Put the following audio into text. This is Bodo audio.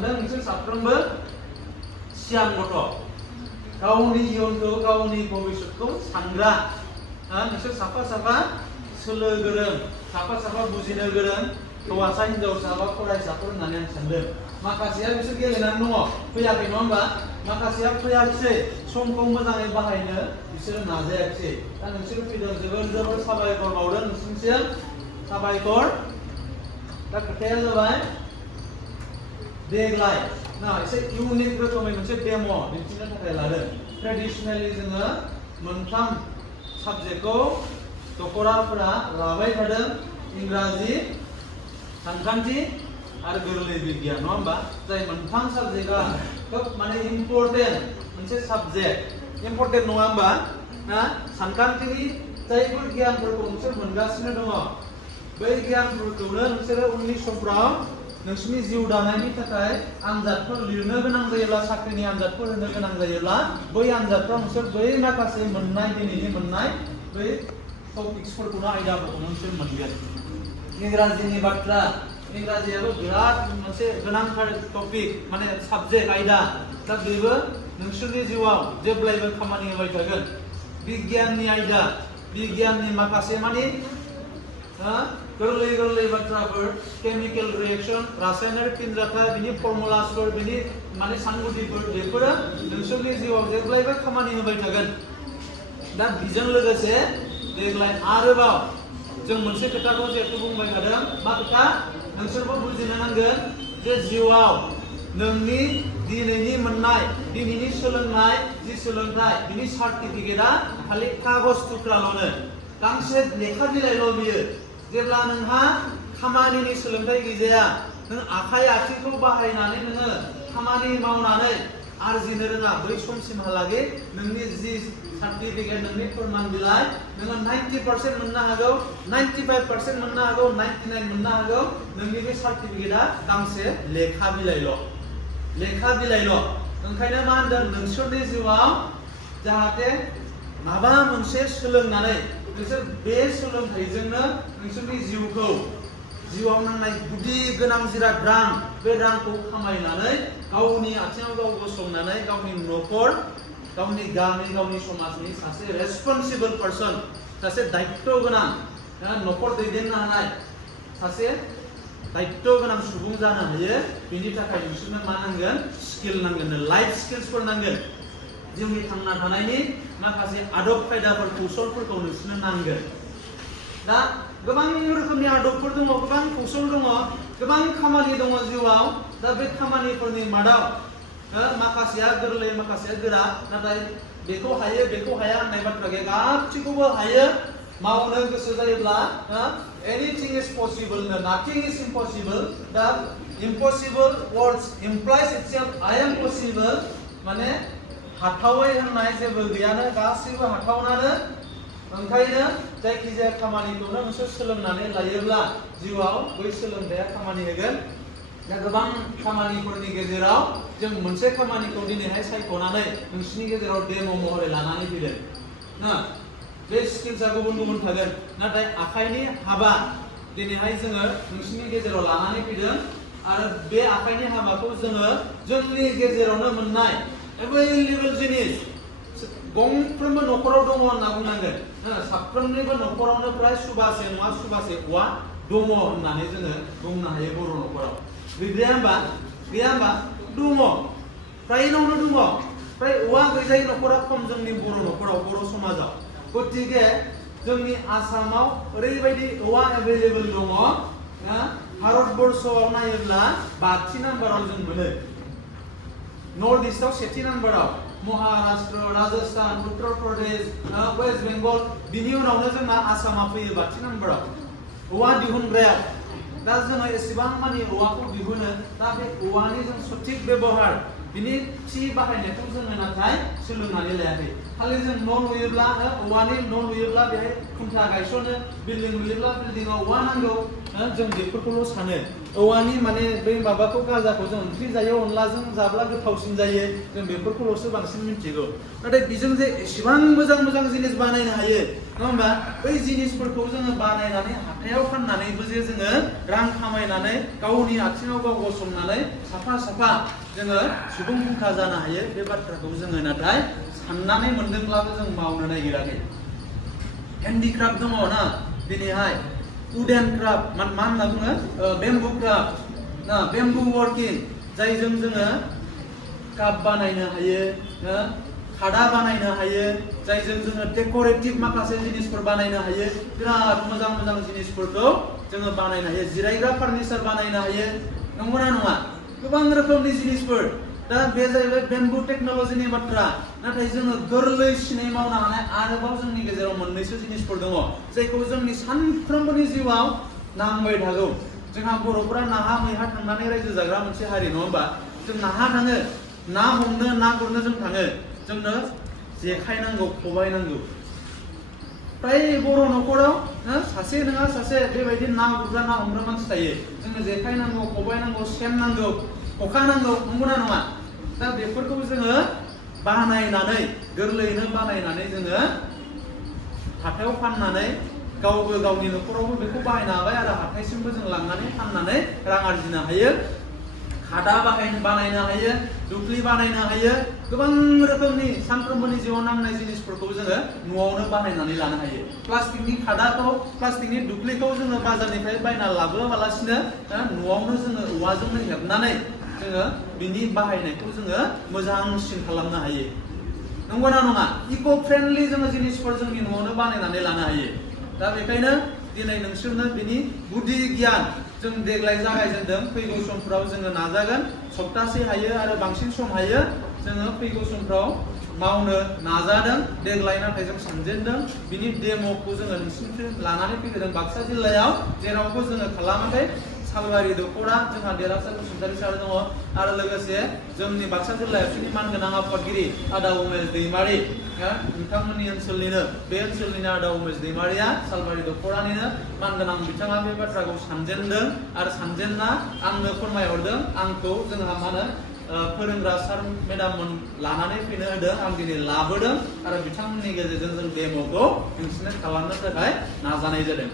सानदों नोंसोर साफ्रोमबो सियान गथ' गावनि इयुनखौ गावनि भबिष्यतखौ सानग्रा नोंसोर साफा साफा सोलो गोरों साफा साफा बुजिनो गोरों हौवासा हिनजावसा बा फरायसाफोर होननानै आं सानदों माखासेया बिसोर गेलेनानै दङ फैयाखै नङा होमबा माखासेया फैयाखिसै समखौ मोजाङै बाहायनो बिसोरो नाजायाखिसै दा नोंसोर फैदों जोबोर जोबोर साबायखर बावदों नोंसिनिसिम साबायखर दा खोथाया जाबाय देग्लाय ना एसे इउनिक रोखोमै मोनसे डेम' दिन्थिनो थाखाय लादों ट्रेडिसनेलि जोङो मोनथाम साबजेक्टखौ दख'राफोरा लाबाय थादों इंराजि सानखान्थि आरो गोरलै बिगियान नङा होमबा जाय मोनथाम साबजेक्टआ खोब माने इम्परटेन्ट मोनसे साबजेक्ट इम्परटेन्ट नङा होमबा ना सानखान्थिनि जायफोर गियानफोरखौ नोंसोर मोनगासिनो दङ बै गियानफोरखौनो नोंसोरो उननि समफ्राव नोंसोरनि जिउ दानायनि थाखाय आनजादफोर लिरनो गोनां जायोब्ला साख्रिनि आनजादफोर होनो गोनां जायोब्ला बै आनजादफ्राव नोंसोर बै माखासे मोननाय दिनैनि मोननाय बै टपिक्सफोरखौनो आयदाफोरखौनो नोंसोर मोनगोन इंराजिनि बाथ्रा इंराजियाबो बिराद मोनसे गोनांथार टपिक माने साबजेक्ट आयदा दा बेबो नोंसोरनि जिउआव जेब्लायबो खामानि होबाय थागोन बिगियाननि आयदा बिगियाननि माखासे माने गोरलै गोरलै बाथ्राफोर केमिकेल रिएक्शन रासायनारि फिनजाथाय बिनि फर्मुलासफोर बिनि माने सानगुदिफोर बेफोरो नोंसोरनि जिउआव जेब्लायबो खामानि होबाय थागोन दा बेजों लोगोसे देग्लाय आरोबाव जों मोनसे खोथाखौ जेहेतु बुंबाय थादों मा खोथा नोंसोरबो बुजिनो नांगोन जे जिउआव नोंनि दिनैनि मोननाय दिनैनि सोलोंनाय जि सोलोंथाय बिनि सार्टिफिकेटआ खालि कागज थुख्राल'नो गांसे लेखा बिलाइल' बियो जेब्ला नोंहा खामानिनि सोलोंथाय गैजाया नों आखाइ आथिंखौ बाहायनानै नोङो खामानि मावनानै आरजिनो रोङा बै समसिमहालागै नोंनि जि सार्टिफिकेट नोंनि फोरमान बिलाइ नोङो 90% मोननो हागौ 95% मोननो हागौ 99 मोननो हागौ नोंनि बे सार्टिफिकेटआ गांसे लेखा बिलाइल' ओंखायनो मा होनदों नोंसोरनि जिउआव जाहाथे माबा मोनसे सोलोंनानै नोंसोर बे सोलोंथाइजोंनो नोंसोरनि जिउआव नांनाय गुदि गोनां जिराद रां बे रांखौ खामायनानै गावनि आथिङाव गाव गसंनानै गावनि न'खर गावनि गामि गावनि समाजनि सासे रेसपन्सिबल पार्सन सासे दायित्व गोनां न'खर दैदेननो हानाय सासे दायित्व गोनां सुबुं जानो हायो बेनि थाखाय नोंसोरनो मा नांगोन स्किल नांगोन लाइफ स्किल्सफोर नांगोन जिउनि थांना थानायनि माखासे आदब खायदाफोर कौशलफोरखौ नोंसोरनो नांगोन दा गोबां रोखोमनि आदबफोर दङ गोबां कौशल दङ गोबां खामानि दङ जिउआव दा बे खामानिफोरनि मादाव माखासेया गोरलै माखासेया गोरा नाथाय बेखौ हायो बेखौ हाया होननाय बाथ्रा गैया गासैखौबो हायो मावनो गोसो जायोब्ला anything is possible nothing is impossible दा impossible words implies itself I am possible माने हाथावै होननाय जेबो गैयानो गासैबो हाथावनानो ओंखायनो जायखिजाया खामानिखौनो नोंसोर सोलोंनानै लायोब्ला जिउआव बै सोलोंथाया खामानि होगोन दा गोबां खामानिफोरनि गेजेराव जों मोनसे खामानिखौ दिनैहाय सायख'नानै नोंसिनि गेजेराव डेम' महरै लानानै फैदों ना बे स्किल्सआ गुबुन गुबुन थागोन नाथाय आखाइनि हाबा दिनैहाय जोङो नोंसिनि गेजेराव लानानै फैदों आरो बे आखाइनि हाबाखौ जोङो जोंनि गेजेरावनो मोननाय एभेलेबल जिनिस गंफ्रोमबो न'खराव दङ होनना बुंनांगोन साफ्रोमनिबो न'खरावनो फ्राय सुबासे नङा सुबासे औवा दङ होननानै जोङो बुंनो हायो बर' न'खराव गैया होमबा दङ फ्रायनावनो दङ फ्राय औवा गैजायै न'खरा खम जोंनि बर' न'खराव बर' समाजाव गतिके जोंनि आसामाव ओरैबायदि औवा एभेलेबल दङ भारतबर्षआव नायोब्ला 5थि नाम्बाराव जों मोनो नर्थ इस्टआव 7थि नाम्बाराव महाराष्ट्र राजस्थान उत्तर प्रदेश वेस्ट बेंगल बिनि उनावनो जोंना आसामा फैयो 5थि नाम्बाराव औवा दिहुनग्रायाव दा जोङो एसेबां मानि औवाखौ दिहुनो दा बे औवानि जों सঠিक बेबहार बिनि थि बाहायनायखौ जोङो नाथाय सोलोंनानै लायाखै खालि जों न' लुयोब्ला औवानि न' लुयोब्ला बेहाय खुन्था गायसनो बिल्डिं लुयोब्ला बिल्डिंआव औवा नांगौ जों बेफोरखौल' सानो औवानि माने बै माबाखौ गाजाखौ जों ओंख्रि जायो अनलाजों जाब्ला गोथावसिन जायो जों बेफोरखौल'सो बांसिन मिथिगौ नाथाय बेजों जे एसेबां मोजां मोजां जिनिस बानायनो हायो नङा होमबा बै जिनिसफोरखौ जोङो बानायनानै हाथायाव फाननानैबो जे जोङो रां खामायनानै गावनि आथिङाव गाव गसंनानै साफा साफा जोङो सुबुं फुंखा जानो हायो बे बाथ्राखौ जोङो नाथाय साननानै मोनदोंब्लाबो जों मावनो नागिराखै हेन्डिक्राफ्ट दङ ना दिनैहाय उडेन क्राफ्ट मा होनना बुङो बेम्बु क्राफ्ट ना बेम्बु वर्किं जायजों जोङो काप बानायनो हायो खादा बानायनो हायो जायजों जोङो डेक'रेटिभ माखासे जिनिसफोर बानायनो हायो बिराद मोजां मोजां जिनिसफोरखौ जोङो बानायनो हायो जिरायग्रा फार्निचार बानायनो हायो नंगौना नङा गोबां रोखोमनि जिनिसफोर दा बे जाहैबाय बेम्बु टेक्न'लजिनि बाथ्रा नाथाय जोङो गोरलैसिनै मावनो हानाय आरोबाव जोंनि गेजेराव मोननैसो जिनिसफोर दङ जायखौ जोंनि सानफ्रोमबोनि जिउआव नांबाय थागौ जोंहा बर'फोरा नाहा मैहा थांनानै रायजो जाग्रा मोनसे हारि नङा होमबा जों नाहा थाङो ना हमनो ना गुरनो जों थाङो जोंनो जेखाइ नांगौ खबाइ नांगौ फ्राय बर' न'खराव सासे नङा सासे बेबायदि ना गुरग्रा ना हमग्रा मानसि थायो जोंनो जेखाइ नांगौ खबाइ नांगौ सेन नांगौ खखा नांगौ नंगौना नङा दा बेफोरखौ जोङो बानायनानै गोरलैयैनो बानायनानै जोङो हाथायाव फाननानै गावबो गावनि न'खरावबो बेखौ बाहायनो हाबाय आरो हाथायसिमबो जों लांनानै फाननानै रां आरजिनो हायो खादा बानायनो हायो दुख्लि बानायनो हायो गोबां रोखोमनि सानफ्रोमबोनि जिउआव नांनाय जिनिसफोरखौ जोङो न'आवनो बानायनानै लानो हायो प्लास्टिकनि खादाखौ प्लास्टिकनि दुख्लिखौ जोङो बाजारनिफ्राय बायना लाबोआलासिनो न'आवनो जोङो औवाजोंनो हेबनानै जोङो बिनि बाहायनायखौ जोङो मोजांसिन खालामनो हायो नंगौना नङा इक' फ्रेन्डलि जोङो जिनिसफोर जोंनि न'आवनो बानायनानै लानो हायो दा बेखायनो दिनै नोंसोरनो बिनि गुदि गियान जों देग्लाय जागायजेनदों फैगौ समफ्राव जोङो नाजागोन सप्तासे हायो आरो बांसिन सम हायो जोङो फैगौ समफ्राव मावनो नाजादों देग्लाय नाथाय जों सानजेनदों बिनि डेम'खौ जोङो नोंसिनिफ्राय लानानै फैदों बाक्सा जिल्लायाव जेरावबो जोङो खालामाखै सालबारि दख'रा जोंहा देरहासार बसुमतारी सार दङ आरो लोगोसे जोंनि बाक्सा जिल्लायाव मानगोनां आफादगिरि आदा उमेश दैमारि बिथांमोननि ओनसोलनिनो बे ओनसोलनिनो आदा उमेश दैमारिया सालबारि दख'रानिनो मानगोनां बिथाङा बे बाथ्राखौ सानजेनदों आरो सानजेनना आंनो फोरमायहरदों आंखौ जोंहा मा होनो फोरोंग्रा सार मेडाममोन लानानै फैनो होदों आं दिनै लाबोदों आरो बिथांमोननि गेजेरजों जों डेम'खौ नोंसिनो खालामनो थाखाय नाजानाय जादों